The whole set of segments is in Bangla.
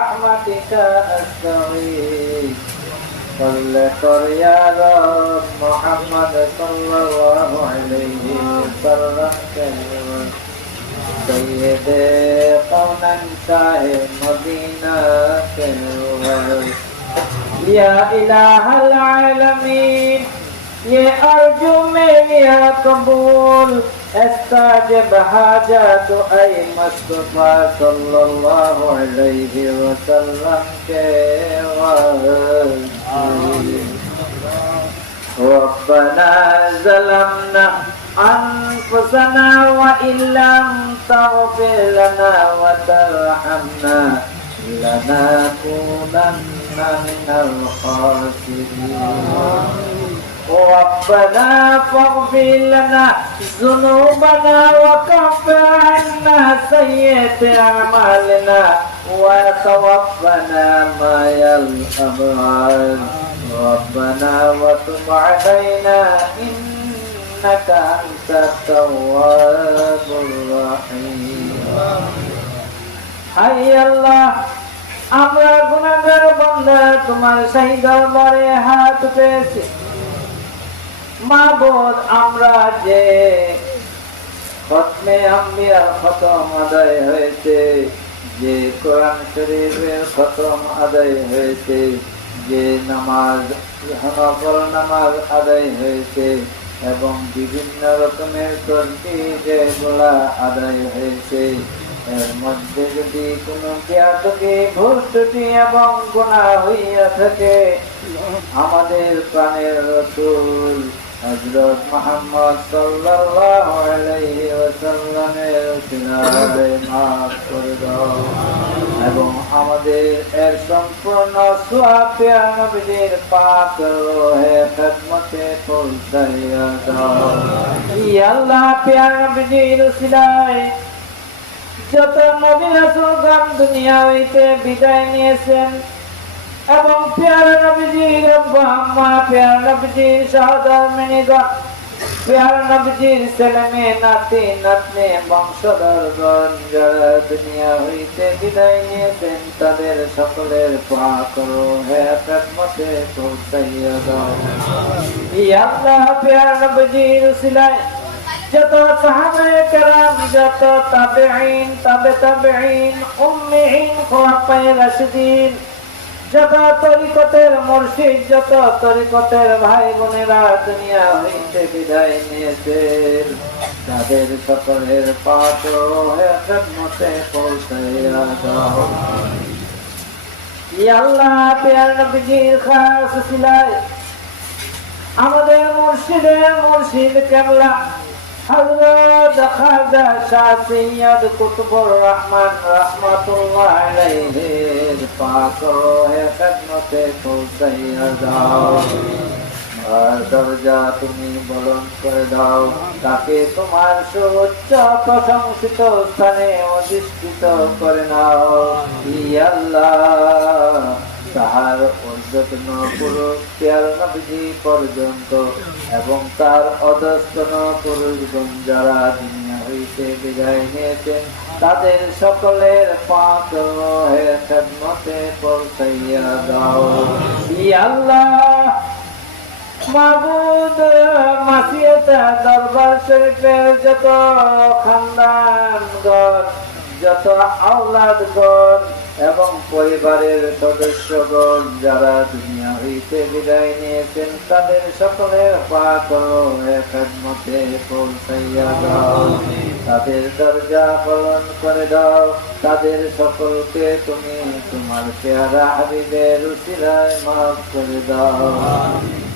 رحمتك أستغيث صل صل يا رب محمد صلى الله عليه وسلم كريما سيد قونا شاه مدينة كنوهر يا إله العالمين يا أرجو من يا قبول استجب حاجات اي مصطفى صلى الله عليه وسلم ربنا ظلمنا أنفسنا وإن لم تغفر لنا وترحمنا لنكونن من الخاسرين. ربنا فاغفر لنا ذنوبنا وكفر عنا سيئات أعمالنا وتوفنا مع الأبرار ربنا وتب علينا إنك أنت التواب الرحيم হাই আল্লাহ আমরা গুণাগার বন্ধা তোমার সেই দরবারে হাত পেয়েছি আমরা যে খতমে আম্বিয়ার খতম আদায় হয়েছে, যে কোরআন খতম আদায় হয়েছে, যে নামাজ, হনফল নামাজ আদায় হয়েছে এবং বিভিন্ন রকমের তর্কি যেগুলা আদায় হয়েছে। এর মধ্যে যদি কোনো জ্ঞাতকে, ভুল এবং গুণা হইয়া থাকে, আমাদের প্রাণের রসুল হযরত মুহাম্মদ সাল্লাল্লাহু এবং আমাদের এর সম্পূর্ণ নবীর পাক রোহে খিদমতে পৌঁছাইয়া ইয়া যত নবী দুনিয়া হইতে বিদায় নিয়েছেন এবং প্যার নবীজির আম্মা প্যার নবীজির সহধর্মিনীগণ প্যার নবীজির ছেলে মেয়ে নাতি, নাতনি বংশধরগণ যারা দুনিয়া হইতে বিদায় নিয়েছেন, তাদের সকলের পাক হে মতে পৌঁছাইয়া দাও। ইয়া আল্লাহ প্যার নবীজির উসিলায়, যত সাহাবায়ে কেরাম, যত তাবেঈন, তাবে তাবেঈন, উম্মিহীন খোয়াপায়ে রাশিদিন যত তরিকতের মুর্শিদ যত তরিকতের ভাই বোনেরা দুনিয়া হইতে বিদায় নিয়েছেন। তাদের সকলের পাপ মতে আমাদের মুর্শিদের মুর্শিদ কেবলা। দরজা তুমি বলন করে দাও, তাকে তোমার সুউচ্চ প্রশংসিত স্থানে অধিষ্ঠিত করে নাও। ইয়া আল্লাহ। তাহার পর্যটন পেয়ার নবীজি পর্যন্ত, এবং তার অধস্তন পুরুষগণ যারা দুনিয়া হইতে বিদায় নিয়েছেন, তাদের সকলের পাঁচ মতে পৌঁছাইয়া দাও। আল্লাহ যত আওলাদগণ এবং পরিবারের সদস্যগণ যারা দুনিয়া হইতে বিদায় নিয়েছেন তাদের সকলের পাক মতে পৌঁছাইয়া দাও। তাদের দরজা পালন করে দাও। তাদের সকলকে তুমি তোমার পেয়ারা হাবিবের উচিরায় মাফ করে দাও।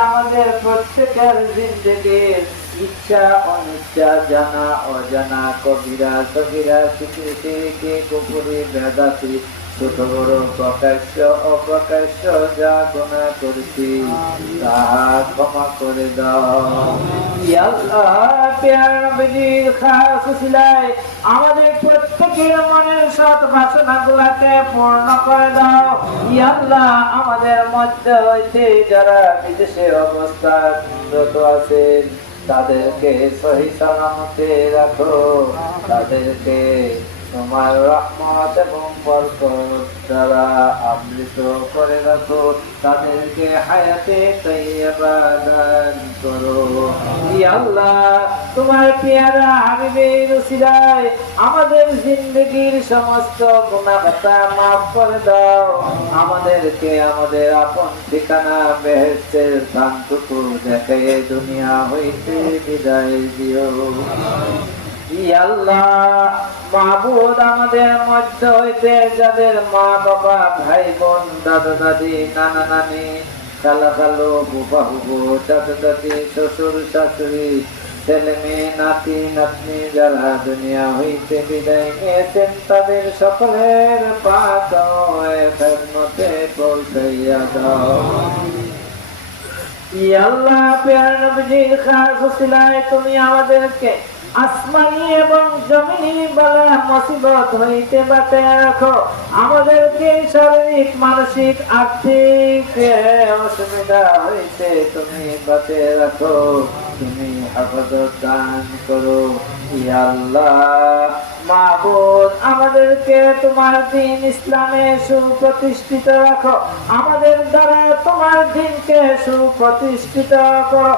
আমাদের প্রত্যেকের জিন্দগির ইচ্ছা অনিচ্ছা জানা অজানা কবিরা সবিরা স্বীকৃতি কে আমাদের প্রত্যেকের মনের সৎ বাসনা গুলাকে পূর্ণ করে দাও। ইয়া আল্লাহ আমাদের মধ্যে হইতে যারা বিদেশে অবস্থানরত আছেন, তাদেরকে সহি সালামতে রাখো। তাদেরকে তোমার রহমত এবং বরকত দ্বারা আবৃত করে রাখো। তাদেরকে হায়াতে তৈয়বা দান করো আল্লাহ, তোমার পেয়ারা হাবিবের উসিলায় আমাদের জিন্দগির সমস্ত গুণাখাতা মাফ করে দাও। আমাদেরকে আমাদের আপন ঠিকানা বেহেস্তের স্থানটুকু দেখে দুনিয়া হইতে বিদায় দিও। আমাদের হইতে যাদের মা বাবা ভাই বোন দাদা দাদি নানা নানি খালা দাদা শ্বশুর নাতি, নাতনি যারা দুনিয়া হইতে বিদায় নিয়েছেন, তাদের সকলের পাত মতে পৌঁছাইয়া দাও। আল্লাহ প্যার তুমি আমাদেরকে আসমানি এবং জমিনি বালা মুসিবত হইতে বাতে রাখো। আমাদেরকে শারীরিক, মানসিক, আর্থিক অসুবিধা হইতে তুমি বাঁচিয়ে রাখো। তুমি হেফাজত দান করো। ইয়াল্লাহ আল্লাহ। মাহবুদ আমাদেরকে তোমার দিন ইসলামে সুপ্রতিষ্ঠিত রাখো। আমাদের দ্বারা তোমার দিনকে সুপ্রতিষ্ঠিত করো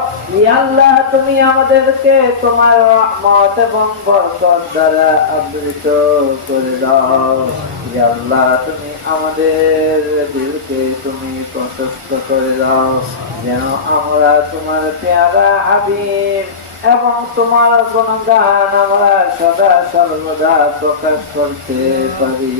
আল্লাহ, তুমি আমাদেরকে তোমার রহমত এবং বরকত দ্বারা আবৃত করে দাও। তুমি আমাদের দিলকে তুমি প্রশস্ত করে দাও। যেন আমরা তোমার পেয়ারা হাবিব এবং তোমার গুণগান আমরা সদা সর্বদা প্রকাশ করতে পারি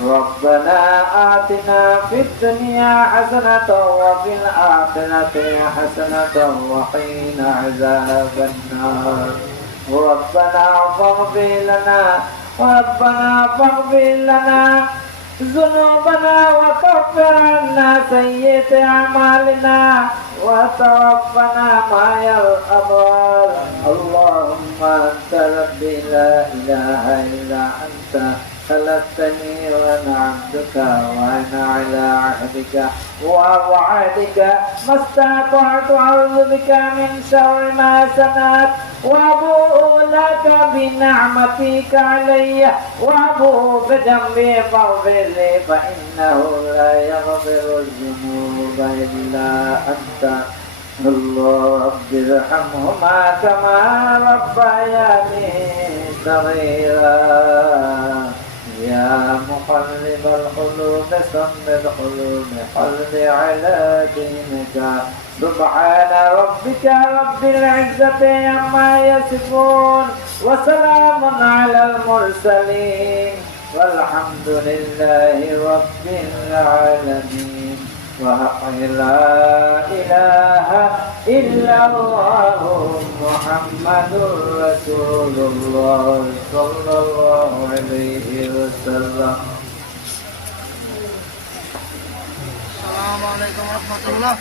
ربنا آتنا في الدنيا حسنة وفي الآخرة حسنة وقنا عذاب النار ربنا فاغفر لنا ربنا فاغفر لنا ذنوبنا وكفر عنا سيئات أعمالنا وتوفنا مع الأبرار. اللهم أنت ربي لا إله إلا أنت. خلقتني وأنا عبدك وأنا على عهدك. ووعدك ما استطعت أعوذ بك من شر ما صنعت. وأبوء لك بنعمتك علي وأبوء بذنبي فاغفر لي فإنه لا يغفر الذنوب إلا أنت الله رب ارحمهما كما ربياني صغيرا يا مقلب القلوب صم القلوب قلب على دينك. سبحان ربك رب العزة عما يصفون وسلام على المرسلين. والحمد لله رب العالمين. وأقل لا إله إلا الله محمد رسول الله صلى الله عليه وسلم السلام عليكم ورحمة الله